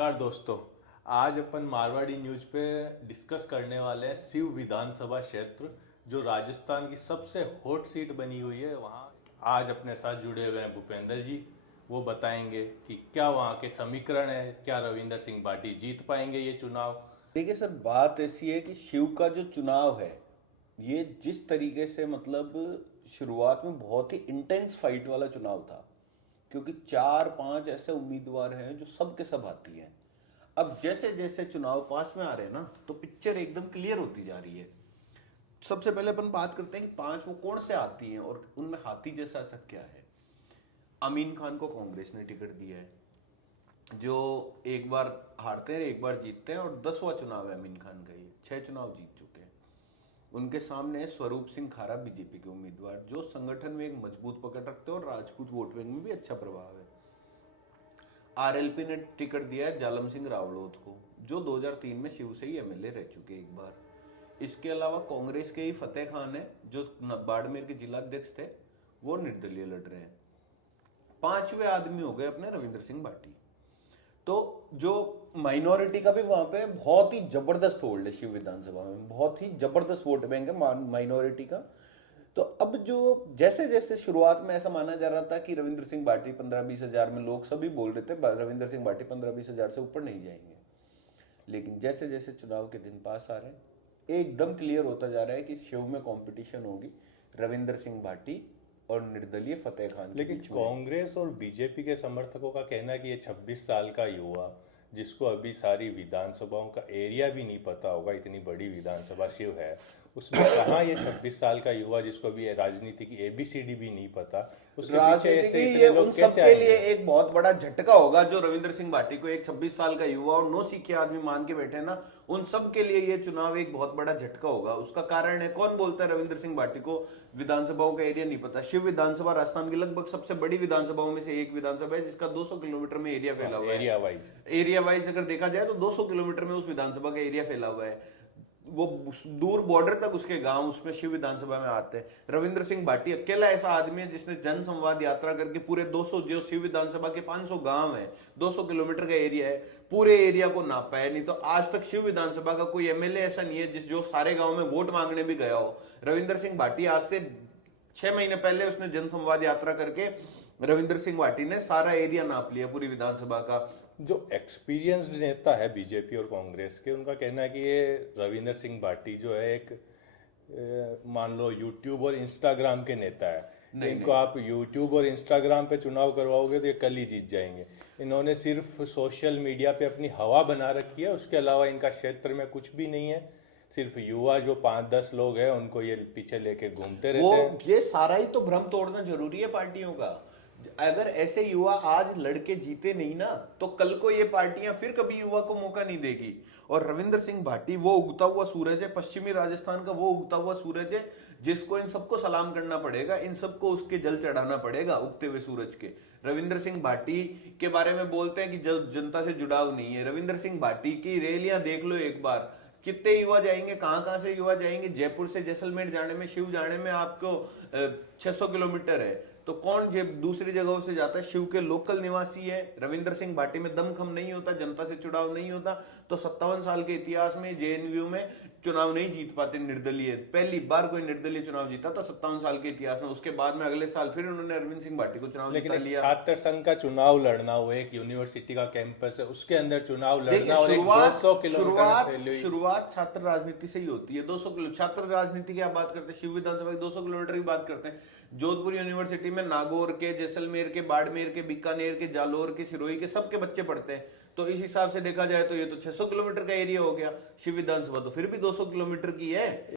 नमस्कार दोस्तों। आज अपन मारवाड़ी न्यूज पे डिस्कस करने वाले हैं शिव विधानसभा क्षेत्र, जो राजस्थान की सबसे हॉट सीट बनी हुई है। वहाँ आज अपने साथ जुड़े हुए हैं भूपेंद्र जी। वो बताएंगे कि क्या वहाँ के समीकरण है, क्या रविंदर सिंह भाटी जीत पाएंगे ये चुनाव। देखिए सर, बात ऐसी है कि शिव का जो चुनाव है, ये जिस तरीके से मतलब शुरुआत में बहुत ही इंटेंस फाइट वाला चुनाव था, क्योंकि चार पांच ऐसे उम्मीदवार हैं जो सब के सब आती हैं। अब जैसे जैसे चुनाव पास में आ रहे हैं ना, तो पिक्चर एकदम क्लियर होती जा रही है। सबसे पहले अपन बात करते हैं कि पांच वो कौन से आती हैं और उनमें हाथी जैसा ऐसा क्या है। अमीन खान को कांग्रेस ने टिकट दिया है, जो एक बार हारते हैं एक बार जीतते हैं, और 10वां चुनाव है अमीन खान का। ये 6 चुनाव जीत चुके हैं। उनके सामने है स्वरूप सिंह खारा, बीजेपी के उम्मीदवार, जो संगठन में एक मजबूत पकड़ रखते हैं और राजपूत वोट बैंक में भी अच्छा प्रभाव है। आरएलपी ने टिकट दिया है जालम सिंह रावलोत को, जो 2003 में शिव से ही एमएलए रह चुके एक बार। इसके अलावा कांग्रेस के ही फतेह खान है, जो बाड़मेर के जिलाध्यक्ष थे, वो निर्दलीय लड़ रहे हैं। पांचवे आदमी हो गए अपने रविंद्र सिंह भाटी। तो जो माइनॉरिटी का भी वहां पे बहुत ही जबरदस्त होल्ड है शिव विधानसभा में, बहुत ही जबरदस्त वोट बैंक है माइनॉरिटी का। तो अब जो जैसे जैसे शुरुआत में ऐसा माना जा रहा था कि रविंद्र सिंह भाटी 15-20 हजार में, लोग सभी बोल रहे थे रविंद्र सिंह भाटी 15-20 हजार से ऊपर नहीं जाएंगे, लेकिन जैसे जैसे चुनाव के दिन पास आ रहे हैं, एकदम क्लियर होता जा रहा है कि शिव में कंपटीशन होगी रविंद्र सिंह भाटी और निर्दलीय फतेह खान के लेकिन बीच में। कांग्रेस और बीजेपी के समर्थकों का कहना है कि ये 26 साल का युवा, जिसको अभी सारी विधानसभाओं का एरिया भी नहीं पता होगा, इतनी बड़ी विधानसभा शिव है, उसमें कहाँ ये 26 साल का युवा, जिसको अभी ये राजनीति की एबीसीडी भी नहीं पता, उसके पीछे ऐसे ये इतने उन लोग सब कैसे के लिए आएंगे। एक बहुत बड़ा झटका होगा। जो रविंद्र सिंह भाटी को एक 26 साल का युवा और नो सीखे आदमी मान के बैठे ना, उन सब के लिए ये चुनाव एक बहुत बड़ा झटका होगा। उसका कारण है, कौन बोलता है रविंद्र सिंह भाटी को विधानसभाओं का एरिया नहीं पता। शिव विधानसभा राजस्थान की लगभग सबसे बड़ी विधानसभाओं में से एक विधानसभा है, जिसका 200 किलोमीटर में एरिया फैला हुआ है। एरिया वाइज अगर देखा जाए तो 200 किलोमीटर में उस विधानसभा का एरिया फैला हुआ है। वो दूर बॉर्डर तक उसके गांव उसमें शिव विधानसभा में आते हैं। रविंद्र सिंह भाटी अकेला ऐसा आदमी है जिसने जन संवाद यात्रा करके पूरे 200, जो शिव विधानसभा के 500 गांव है, 200 किलोमीटर का एरिया है, पूरे एरिया को नापा है। नहीं तो आज तक शिव विधानसभा का कोई एमएलए ऐसा नहीं है जो सारे गांव में वोट मांगने भी गया हो। रविंद्र सिंह भाटी आज से 6 महीने पहले उसने जन संवाद यात्रा करके रविंद्र सिंह भाटी ने सारा एरिया नाप लिया पूरी विधानसभा का। जो एक्सपीरियंस्ड नेता है बीजेपी और कांग्रेस के, उनका कहना है कि ये रविंदर सिंह भाटी जो है एक मान लो यूट्यूब और इंस्टाग्राम के नेता है। इनको आप यूट्यूब और इंस्टाग्राम पे चुनाव करवाओगे तो ये कल ही जीत जाएंगे। इन्होंने सिर्फ सोशल मीडिया पे अपनी हवा बना रखी है, उसके अलावा इनका क्षेत्र में कुछ भी नहीं है। सिर्फ युवा जो 5-10 लोग हैं उनको ये पीछे लेके घूमते रहते हैं। ये सारा ही तो भ्रम तोड़ना जरूरी है पार्टियों का। अगर ऐसे युवा आज लड़के जीते नहीं ना, तो कल को ये पार्टियां फिर कभी युवा को मौका नहीं देगी। और रविंद्र सिंह भाटी वो उगता हुआ सूरज है, पश्चिमी राजस्थान का वो उगता हुआ सूरज है, जिसको इन सबको सलाम करना पड़ेगा, इन सबको उसके जल चढ़ाना पड़ेगा उगते हुए सूरज के। रविंद्र सिंह भाटी के बारे में बोलते हैं कि जनता से जुड़ाव नहीं है। रविंद्र सिंह भाटी की रैलियां देख लो एक बार, कितने युवा जाएंगे, कहां से युवा जाएंगे। जयपुर से जैसलमेर जाने में, शिव जाने में आपको 600 किलोमीटर है, तो कौन दूसरी जगहों से जाता है। शिव के लोकल निवासी है। रविंद्र सिंह भाटी में दमखम नहीं होता, जनता से चुनाव नहीं होता, तो 57 साल के इतिहास में जेएनयू में चुनाव नहीं जीत पाते निर्दलीय। पहली बार कोई निर्दलीय चुनाव जीता था 57 साल के इतिहास में। उसके बाद में अगले साल फिर उन्होंने अरविंद सिंह भाटी को चुनाव लेकिन जिता लिया। छात्र संघ का चुनाव लड़ना हो, एक यूनिवर्सिटी का कैंपस है, उसके अंदर चुनाव लड़ना और 200 किलोमीटर शुरुआत छात्र राजनीति से ही होती है। 200 किलो छात्र राजनीति की आप बात करते हैं, शिव विधानसभा की 200 किलोमीटर की बात करते हैं। जोधपुर यूनिवर्सिटी में नागौर के, जैसलमेर के, बाड़मेर के, बीकानेर के, जालोर के, सिरोही के सबके बच्चे पढ़ते हैं। तो इस हिसाब से देखा जाए तो ये तो 600 किलोमीटर का एरिया हो गया। शिव विधानसभा तो फिर भी 200 किलोमीटर की है।